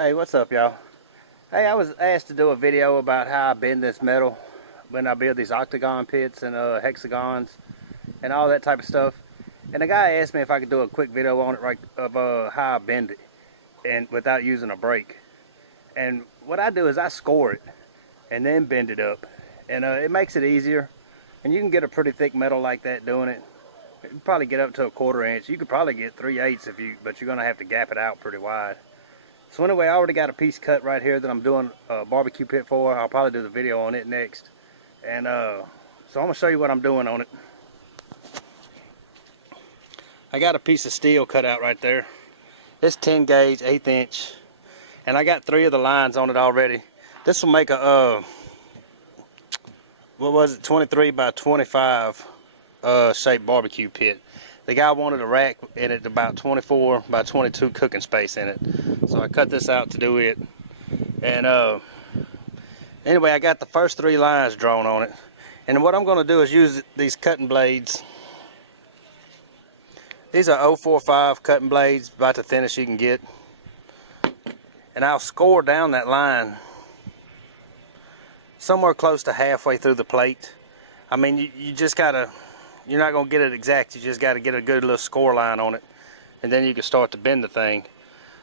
Hey, what's up, y'all? Hey, I was asked to do a video about how I bend this metal when I build these octagon pits and hexagons and all that type of stuff. And the guy asked me if I could do a quick video on it, right, of how I bend it and without using a brake. And what I do is I score it and then bend it up, and it makes it easier. And you can get a pretty thick metal like that doing it. You can probably get up to a 1/4 inch. You could probably get 3/8 but you're gonna have to gap it out pretty wide. So anyway, I already got a piece cut right here that I'm doing a barbecue pit for. I'll probably do the video on it next. And so I'm gonna show you what I'm doing on it. I got a piece of steel cut out right there. It's 10 gauge, 1/8 inch. And I got 3 of the lines on it already. This will make a, what was it, 23 by 25 shaped barbecue pit. The guy wanted a rack in it about 24 by 22 cooking space in it. So I cut this out to do it. And anyway, I got the first 3 lines drawn on it. And what I'm going to do is use these cutting blades. These are 045 cutting blades, about the thinnest you can get. And I'll score down that line somewhere close to halfway through the plate. I mean, you just gotta, you're not gonna get it exact, you just gotta get a good little score line on it, and then you can start to bend the thing.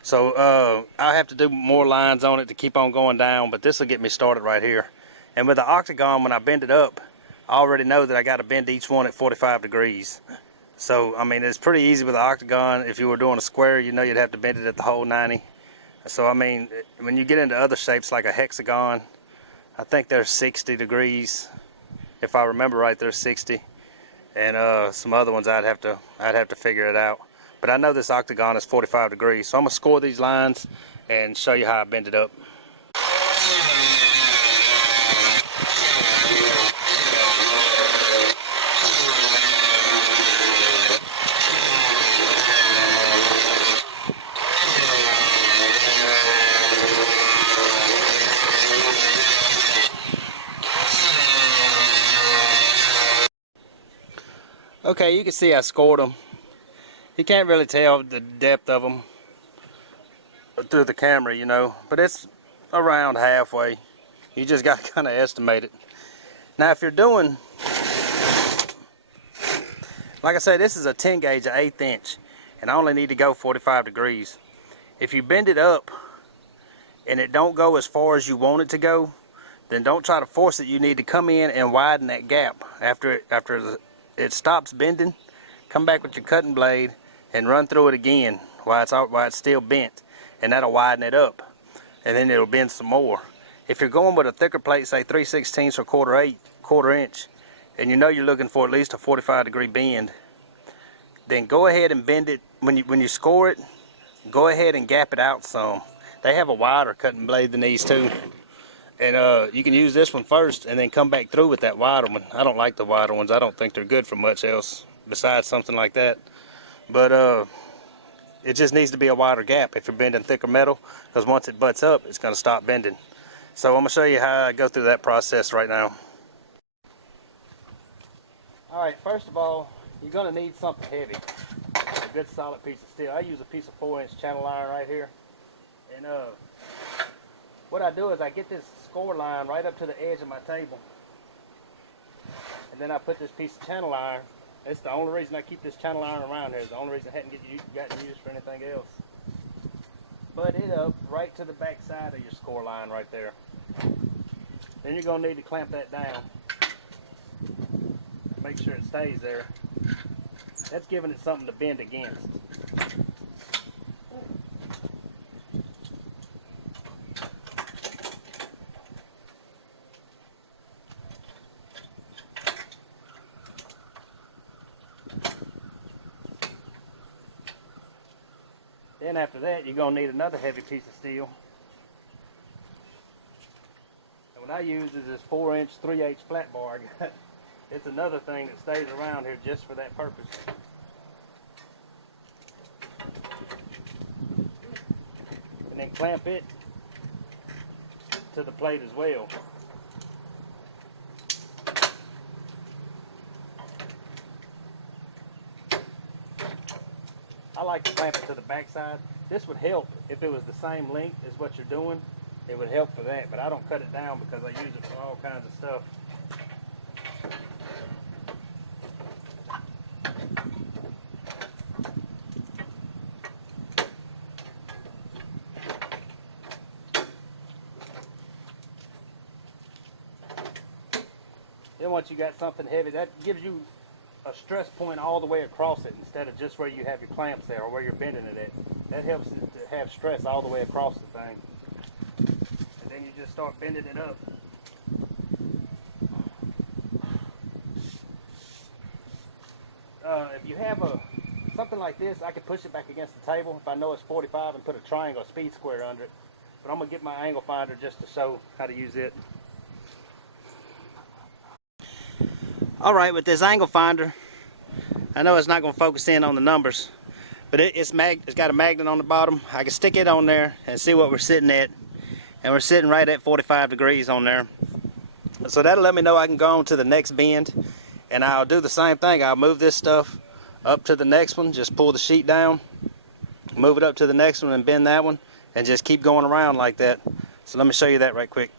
So I'll have to do more lines on it to keep on going down, but this will get me started right here. And with the octagon, when I bend it up, I already know that I gotta bend each one at 45 degrees. So I mean, it's pretty easy with the octagon. If you were doing a square, you know you'd have to bend it at the whole 90. So I mean, when you get into other shapes like a hexagon, I think they're 60 degrees. If I remember right, they're 60. And some other ones I'd have to figure it out. But I know this octagon is 45 degrees. So I'm gonna score these lines and show you how I bend it up. Okay, you can see I scored them. You can't really tell the depth of them through the camera, you know, but it's around halfway. You just got to kind of estimate it. Now, if you're doing, like I said, this is a 10 gauge, an 1/8 inch, and I only need to go 45 degrees. If you bend it up and it don't go as far as you want it to go, then don't try to force it. You need to come in and widen that gap after it stops bending. Come back with your cutting blade and run through it again while it's still bent, and that'll widen it up, and then it'll bend some more. If you're going with a thicker plate, say 3/16 or 1/4 inch, and you know you're looking for at least a 45 degree bend, then go ahead and bend it. When you score it, go ahead and gap it out some. They have a wider cutting blade than these too. And you can use this one first and then come back through with that wider one. I don't like the wider ones. I don't think they're good for much else besides something like that. But it just needs to be a wider gap if you're bending thicker metal, because once it butts up, it's going to stop bending. So I'm going to show you how I go through that process right now. Alright, first of all, you're going to need something heavy. A good solid piece of steel. I use a piece of 4-inch channel iron right here. And what I do is I get this score line right up to the edge of my table, and then I put this piece of channel iron. It's the only reason I keep this channel iron around here. It's the only reason I hadn't gotten used for anything else. Butt it up right to the back side of your score line right there. Then you're going to need to clamp that down. Make sure it stays there. That's giving it something to bend against. Then after that, you're going to need another heavy piece of steel. And what I use is this 4-inch, 3/8 flat bar. It's another thing that stays around here just for that purpose. And then clamp it to the plate as well. I like to clamp it to the back side This would help if it was the same length as what you're doing. It would help for that, but I don't cut it down because I use it for all kinds of stuff. Then once you got something heavy, that gives you a stress point all the way across it instead of just where you have your clamps there or where you're bending it at. That helps it to have stress all the way across the thing. And then you just start bending it up. If you have something like this, I can push it back against the table if I know it's 45 and put a triangle, a speed square under it. But I'm going to get my angle finder just to show how to use it. Alright, with this angle finder, I know it's not going to focus in on the numbers, but it's got a magnet on the bottom. I can stick it on there and see what we're sitting at, and we're sitting right at 45 degrees on there. So that'll let me know I can go on to the next bend, and I'll do the same thing. I'll move this stuff up to the next one, just pull the sheet down, move it up to the next one and bend that one, and just keep going around like that. So let me show you that right quick.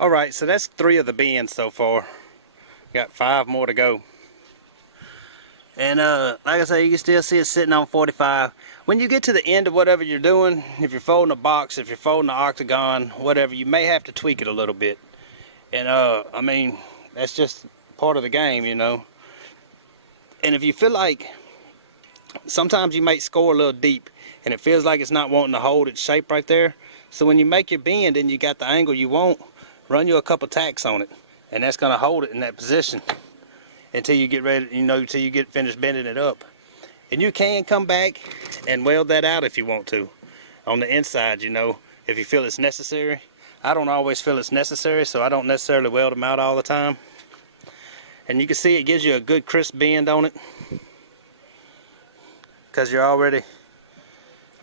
Alright, so that's 3 of the bends so far. Got 5 more to go. And like I say, you can still see it sitting on 45. When you get to the end of whatever you're doing, if you're folding a box, if you're folding an octagon, whatever, you may have to tweak it a little bit. And I mean, that's just part of the game, you know. And if you feel like sometimes you might score a little deep and it feels like it's not wanting to hold its shape right there, so when you make your bend and you got the angle you want, run you a couple tacks on it, and that's going to hold it in that position until you get ready, you know, until you get finished bending it up. And you can come back and weld that out if you want to on the inside, you know, if you feel it's necessary. I don't always feel it's necessary, so I don't necessarily weld them out all the time. And you can see it gives you a good crisp bend on it because you're already,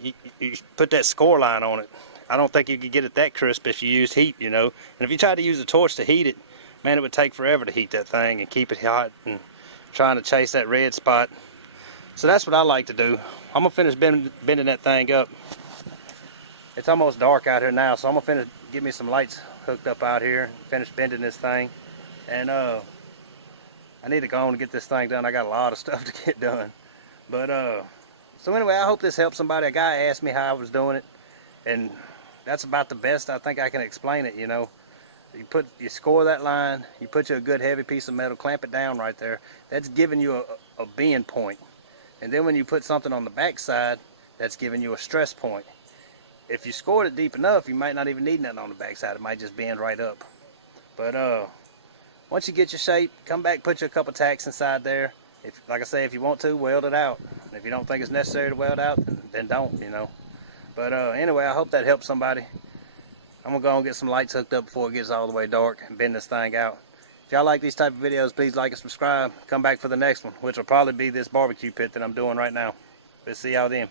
you put that score line on it. I don't think you could get it that crisp if you used heat, you know. And if you tried to use a torch to heat it, man, it would take forever to heat that thing and keep it hot and trying to chase that red spot. So that's what I like to do. I'm going to finish bending that thing up. It's almost dark out here now, so I'm going to finish, get me some lights hooked up out here, finish bending this thing. And I need to go on and get this thing done. I got a lot of stuff to get done. But, so anyway, I hope this helps somebody. A guy asked me how I was doing it, and that's about the best I think I can explain it, you know. You score that line, you put you a good heavy piece of metal, clamp it down right there. That's giving you a bend point. And then when you put something on the back side, that's giving you a stress point. If you scored it deep enough, you might not even need nothing on the back side. It might just bend right up. But once you get your shape, come back, put you a couple tacks inside there. If, like I say, if you want to, weld it out. And if you don't think it's necessary to weld out, then don't, you know. But anyway, I hope that helps somebody. I'm going to go and get some lights hooked up before it gets all the way dark and bend this thing out. If y'all like these type of videos, please like and subscribe. Come back for the next one, which will probably be this barbecue pit that I'm doing right now. We'll see y'all then.